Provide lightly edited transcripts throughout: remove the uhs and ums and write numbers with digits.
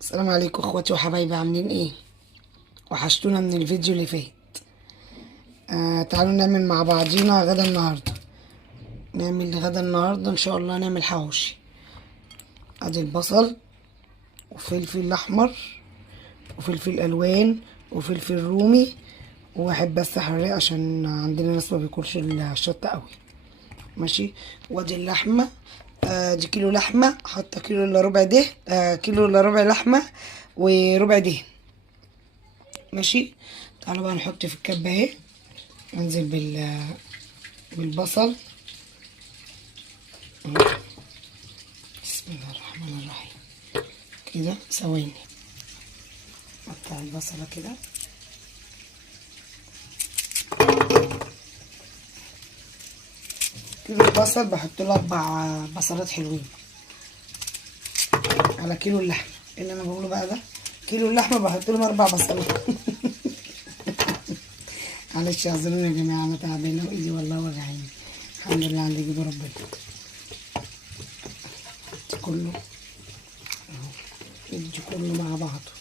السلام عليكم اخواتي وحبايبي، عاملين ايه؟ وحشتونا من الفيديو اللي فات. تعالوا نعمل مع بعضينا غدا النهارده. نعمل غدا النهارده ان شاء الله، نعمل حواوشي. ادي البصل وفلفل احمر وفلفل الوان وفلفل رومي، وواحد بس حراق عشان عندنا ناس ما بياكلش الشطه قوي. ماشي. وادي اللحمه. دي كيلو لحمه، حاطه كيلو الا ربع ده، كيلو الا ربع لحمه وربع دهن. ماشي. تعالوا بقى نحط في الكبة اهي. انزل بالبصل. بسم الله الرحمن الرحيم. كده ثواني. قطع البصلة كده. كيلو البصل بحط له 4 بصلات حلوين على كيلو اللحمة. اللي انا بقوله بقى ده كيلو اللحمة بحط لهم 4 بصلات. معلش اعذروني يا جماعة، انا تعبانة وايدي والله وجعاني. الحمد لله على اللي يجيبه ربنا. كله اهو، يدي كله مع بعضه.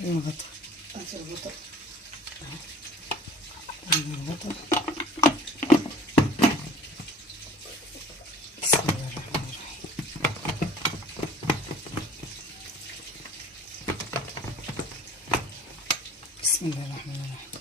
الغطا، ادي الغطا اهو، ادي الغطا. بسم الله الرحمن الرحيم. بسم الله الرحمن الرحيم.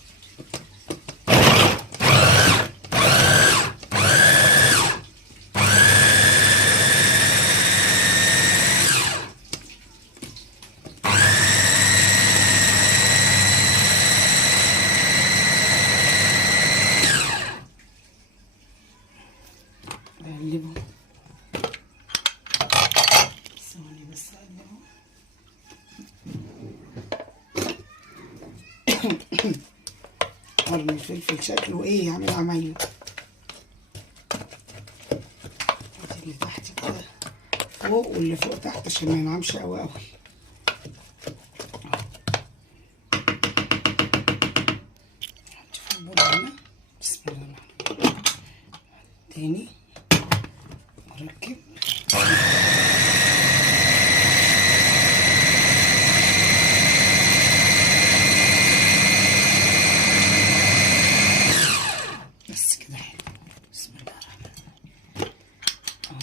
اقلبه ثواني بس، اقلبه. قرن الفلفل شكله ايه، يعمل عمايله. اللي تحت كده فوق واللي فوق تحت عشان ما ينعمش قوي قوي. نحط في البول هنا. بسم الله الرحمن الرحيم. تاني اركب. بس كده حلو. بسم الله الرحمن الرحيم. اهو.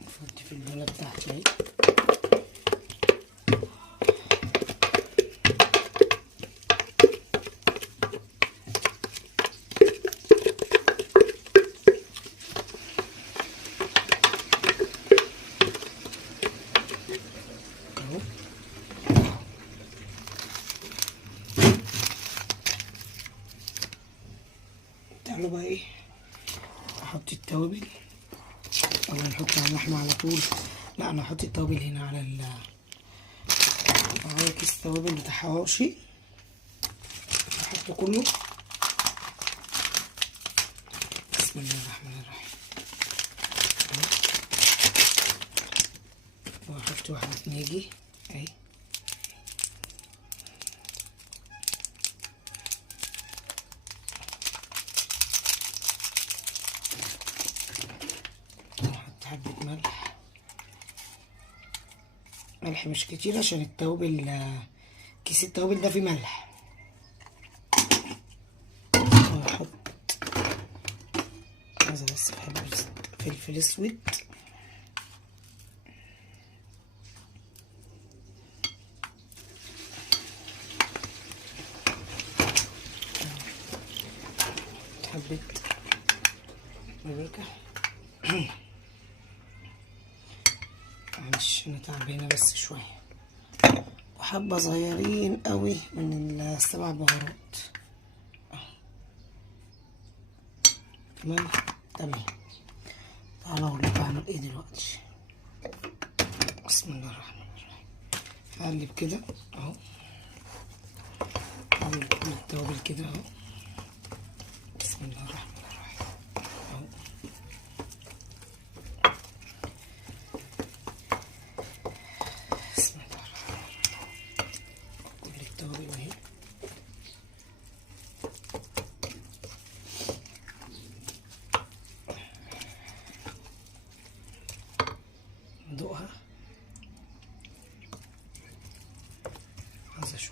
نفضي في البولة بتاعتي اهي. اهو. تعالوا بقى ايه، احط التوابل. ولا نحط على اللحمة على طول؟ لا، انا هحط التوابل هنا على كيس التوابل بتاع حواوشي. احطه كله. بسم الله الرحمن الرحيم. واحط واحدة ماجي اهي. واحط حبة ملح. ملح مش كتير عشان التوابل، كيس التوابل ده فيه ملح. واحط عايزة بس فلفل اسود. حبة بابريكا. معلش انا تعبانة بس شوية. وحبة صغيرين قوي من السبع بهارات. تمام. تمام. تعالوا اقول لكم اعمل ايه دلوقتي. بسم الله الرحمن الرحيم. هقلب كده اهو. اعمل كل التوابل كده اهو. بسم الله الرحمن الرحيم اهو. بسم الله الرحمن الرحيم. كل التوابل اهي.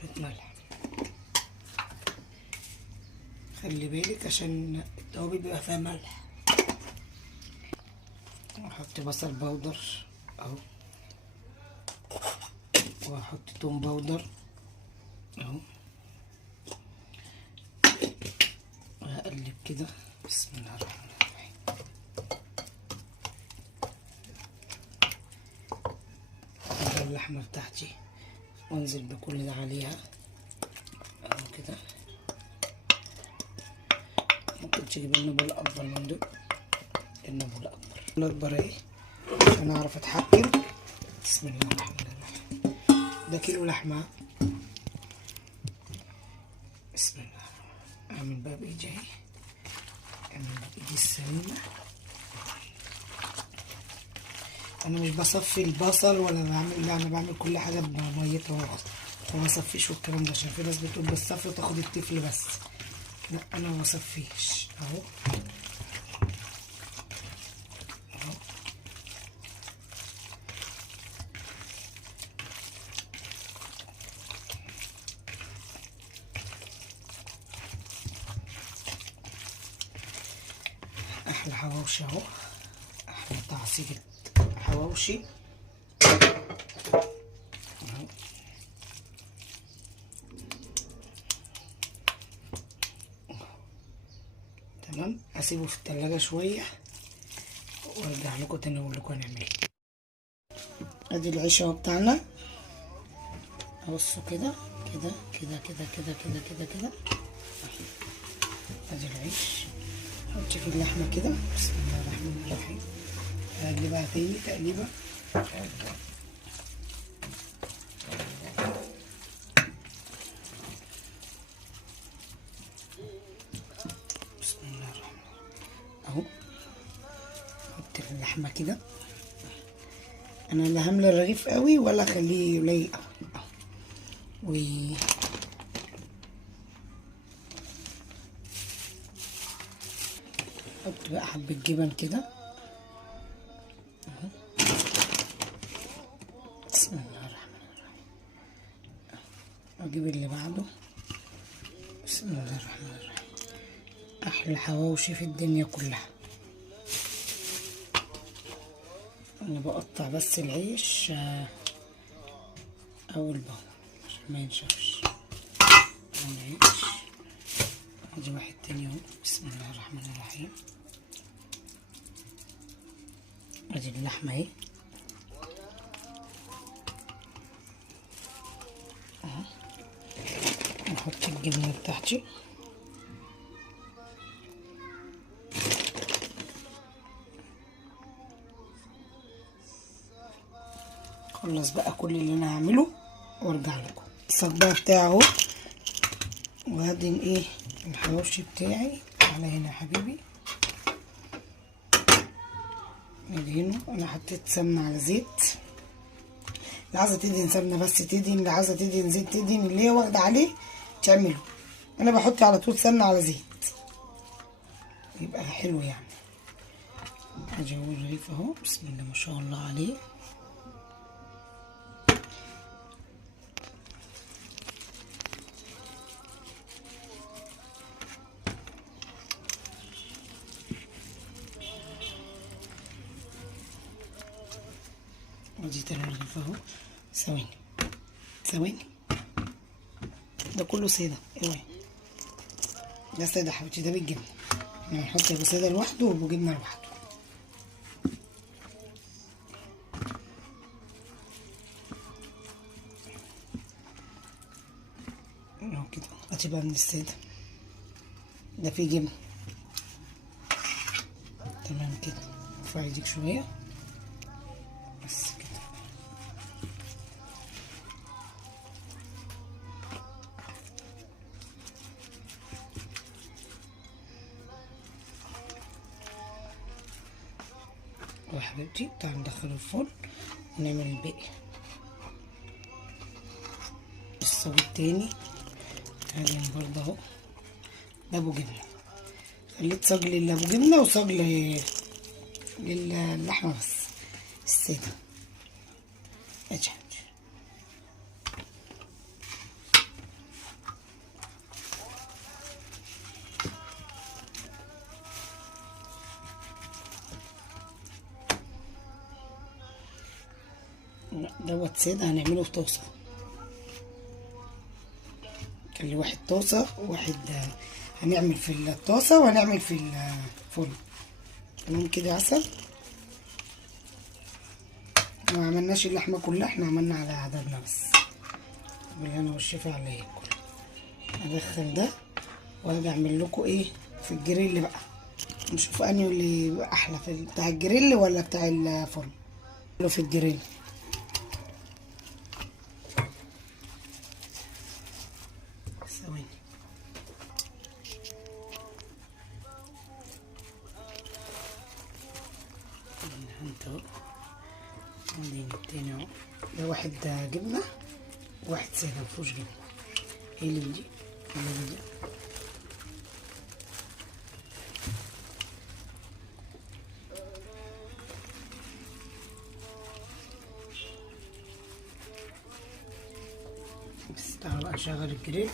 شوية ملح. خلي بالك عشان التوابل بيبقى فيها ملح. احط بصل بودر اهو، واحط توم بودر اهو، واقلب كده. بسم الله الرحمن الرحيم. احط اللحمه بتاعتي وانزل بكل ده عليها اهو كده. ممكن تجيب النبول اكبر من دول، النبول اكبر اهي عشان اعرف اتحكم. بسم الله الرحمن الرحيم. ده كيلو لحمه. بسم الله. اعمل بقى بايدي اهي، اعمل بايدي السليمه. انا مش بصفي البصل ولا بعمل، لا انا بعمل كل حاجه بميته واخد، ما بصفيش والكلام ده، عشان في ناس بتقول بالصفي وتاخد التفل بس. لا انا ما بصفيش اهو. احلى حواوشي اهو، احلى تعصير حواوشي اهو. تمام. اسيبه في التلاجة شويه وارجع لكم تاني اقول لكم هنعمل ايه. ادي العيش اهو بتاعنا. بصوا كده كده كده كده كده كده كده كده. ادي العيش، حط فيه اللحمه كده. بسم الله الرحمن الرحيم. اقلبها تاني تقليبه. بسم الله الرحمن الرحيم اهو. حط اللحمه كده. انا لا هملى الرغيف قوي ولا اخليه قليل اهو. حط بقى حبة جبن كده اهو. بسم الله الرحمن الرحيم. اجيب اللي بعده. بسم الله الرحمن الرحيم. احلى حواوشي في الدنيا كلها. انا بقطع بس العيش اول باول عشان ما ينشفش. العيش ادي واحد تاني اهو. بسم الله الرحمن الرحيم. ادي اللحمه اهي اهو. احط الجبنه بتاعتي. خلص بقى كل اللي انا هعمله وارجع لكم. الصباع بتاعي اهو، وهدهن ايه الحواوشي بتاعي على هنا يا حبيبي. ندهنه. انا حطيت سمنه على زيت. اللي عايزه تدهن سمنه بس تدهن، اللي عايزه تدهن زيت تدهن، اللي هي واخده عليه تعمله. انا بحط على طول سمنه على زيت يبقى حلو يعني. ادي اول رغيف اهو. بسم الله ما شاء الله عليه. ادي تاني رغيف اهو. ثواني ثواني، ده كله ساده. اوعي ده ساده حبيبتي، ده بالجبنه. احنا هنحط ابو ساده لوحده وابو جبنه لوحده اهو كده. هاتي بقى من الساده ده فيه جبنه. تمام كده. ارفعي ايديك شويه بس كده. يا حبيبتي تعالي ندخله الفرن ونعمل الباقي. الصاج التاني عادي برضه اهو. ده ابو جبنه. خليت صاج للابو جبنه وصاج للحمه بس الساده. ادي حبيبتي دوت سادة هنعمله في طاسة. خلي واحد طاسة وواحد هنعمل في الطاسة وهنعمل في الفرن. تمام كده عسل. ما عملناش اللحمة كلها، احنا عملنا على عددنا بس. بالهنا والشفا على ياكل. ادخل ده واجي اعمل لكم ايه في الجريل بقى. نشوف انهي اللي احلى، في بتاع الجريل ولا بتاع الفرن. في الجريل. ثواني. انت اهو. اديني التاني اهو. ده واحد جبنة وواحد سادة مفيهوش جبنة. ايه اللي دي؟ اللي دي. بس تعالوا بقى نشغل الجريل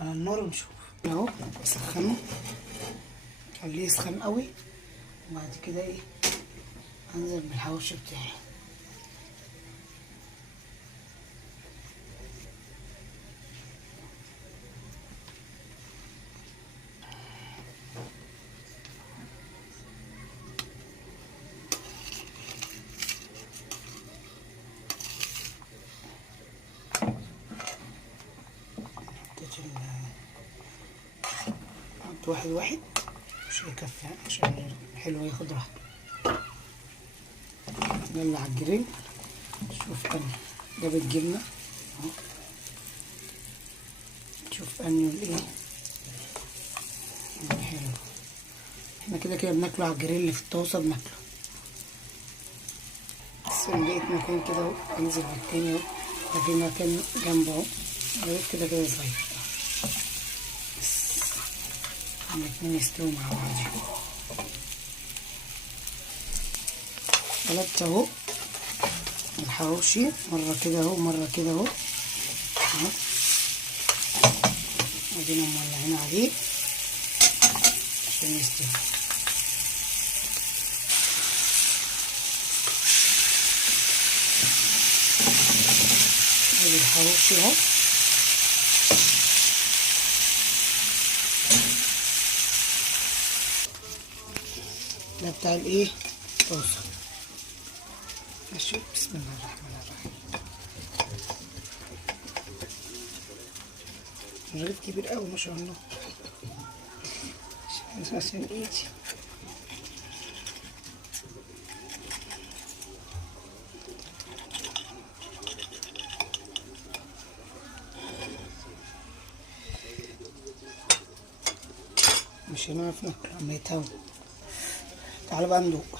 على النار ونشوف. اهو اسخنه، خليه يسخن قوي، وبعد كده ايه هنزل بالحواوشي بتاعي. حط واحد واحد مش هيكفي عشان الحلو ياخد راحته. يلا على الجريل. شوف انا جاب الجبنه اهو. شوف اني الايه حلو. احنا كده كده بناكله على الجريل في الطاسه بناكله. بس لقيت مكان كده اهو انزل بالتاني اهو. ده في مكان جنبه اهو. لقيت كده كده صغير. بس الاتنين يستووا مع بعض. قلبت اهو الحواوشي مرة كده اهو مرة كده اهو. ادينا مولعين عليه عشان يستوي. ادي الحواوشي اهو. ده بتاع الايه طاسة. ماشي. بسم الله الرحمن الرحيم. الرغيف كبير قوي ما شاء الله. عشان ايدي. مش هنعرف ناكل اما يتهوى. تعالوا بقى ندوق.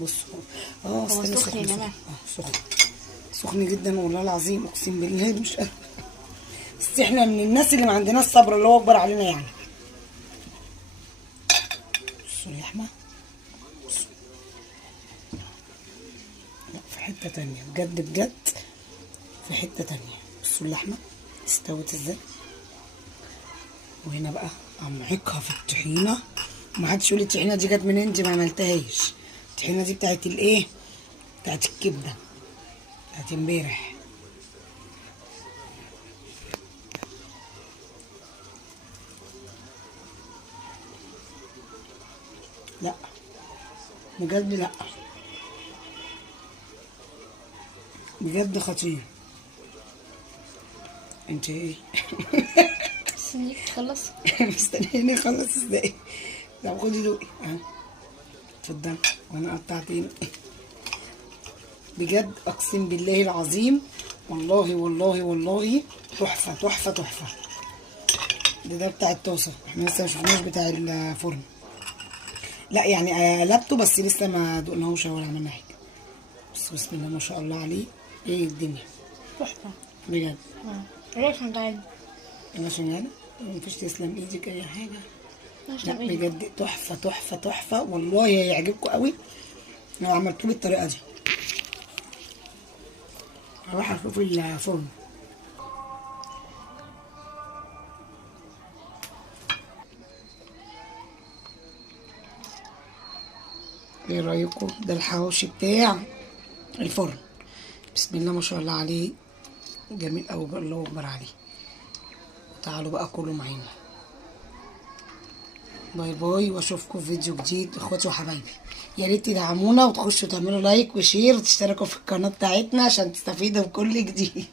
بصوا. استنى. سخن سخن سخن جدا والله العظيم، اقسم بالله مش قادرة. بس احنا من الناس اللي ما عندناش صبر، اللي هو اكبر علينا يعني. بصوا اللحمه. لا في حته تانية بجد بجد، في حته تانية. بصوا اللحمه استوت ازاي. وهنا بقى امعكها في الطحينه. ومحدش يقول الطحينه دي جت منين، دي ما عملتهاش. الطحينه دي بتاعت الايه، بتاعت الكبده، بتاعت امبارح. لا بجد لا بجد خطير. انت ايه؟ مستنيك تخلص. مستنيني اخلص ازاي؟ طب خدي دوقي. اتفضلي وانا قطعتين. بجد اقسم بالله العظيم، والله والله والله تحفه تحفه تحفه. ده بتاع الطاسه، احنا لسه ما شفناش بتاع الفرن. لا يعني قلبته بس لسه ما دقناهوش ولا عملنا حاجه. بسم الله ما شاء الله عليه. ايه الدنيا تحفة بجد. ليش انت عايز؟ عشان يعني مفيش تسلم ايدك اي حاجه. لا تسلم ايدك. بجد تحفه تحفه تحفه والله هيعجبكم قوي لو عملتوه بالطريقه دي. هروح اشوف الفرن. ايه رايكم؟ ده الحواوشي بتاع الفرن. بسم الله ما شاء الله عليه، جميل قوي بقى، الله اكبر عليه. تعالوا بقى كلوا معانا. باي باي، واشوفكم في فيديو جديد اخواتي وحبايبي. يا ريت تدعمونا وتخشوا تعملوا لايك وشير وتشتركوا في القناه بتاعتنا عشان تستفيدوا بكل جديد.